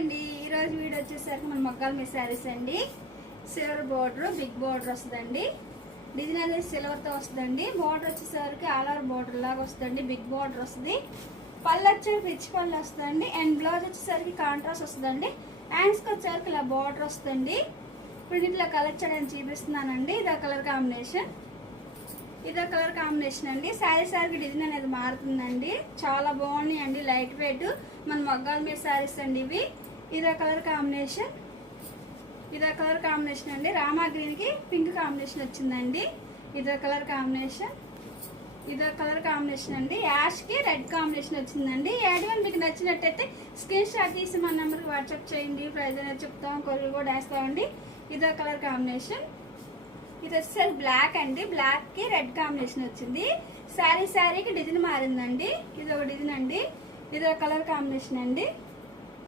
అండి ఈరోజు వీడియో వచ్చేసరికి మన మగ్గాల మీద శారీస్ అండి. సిల్వర్ బోర్డర్, బిగ్ బోర్డర్ వస్తుందండి. డిజైన్ అనేది సిల్వర్తో వస్తుందండి. బోర్డర్ వచ్చేసరికి ఆల్ ఓవర్ బోర్డర్ లాగా వస్తుందండి. బిగ్ బోర్డర్ వస్తుంది. పళ్ళు వచ్చేసరికి రిచ్ పళ్ళు వస్తుందండి. అండ్ బ్లౌజ్ వచ్చేసరికి కాంట్రాస్ట్ వస్తుందండి. హ్యాండ్స్కి వచ్చేసరికి ఇలా బోర్డర్ వస్తుంది. ఇప్పుడు ఇట్లా కలర్ చేయడానికి చూపిస్తున్నానండి. ఇదో కలర్ కాంబినేషన్, అండి. శారీకి డిజైన్ అనేది మారుతుందండి. చాలా బాగున్నాయి అండి. లైట్ వెయిట్ మన మగ్గాల మీద శారీస్ అండి ఇవి. ఇదో కలర్ కాంబినేషన్, అండి. రామా గ్రీన్ కి పింక్ కాంబినేషన్ వచ్చిందండి. ఇదో కలర్ కాంబినేషన్, అండి. యాష్ కి రెడ్ కాంబినేషన్ వచ్చిందండి. యాడ్ మీకు నచ్చినట్టయితే స్క్రీన్ షాట్ తీసి మన నెంబర్కి వాట్సాప్ చేయండి. ప్రైజ్ అనేది చెప్తాం, కొరియర్ కూడా వేస్తామండి. ఇదో కలర్ కాంబినేషన్. ఇది వచ్చేసరికి బ్లాక్ అండి. బ్లాక్ కి రెడ్ కాంబినేషన్ వచ్చింది. శారీకి డిజైన్ మారిందండి. ఇది ఒక డిజైన్ అండి. ఇది ఒక కలర్ కాంబినేషన్ అండి.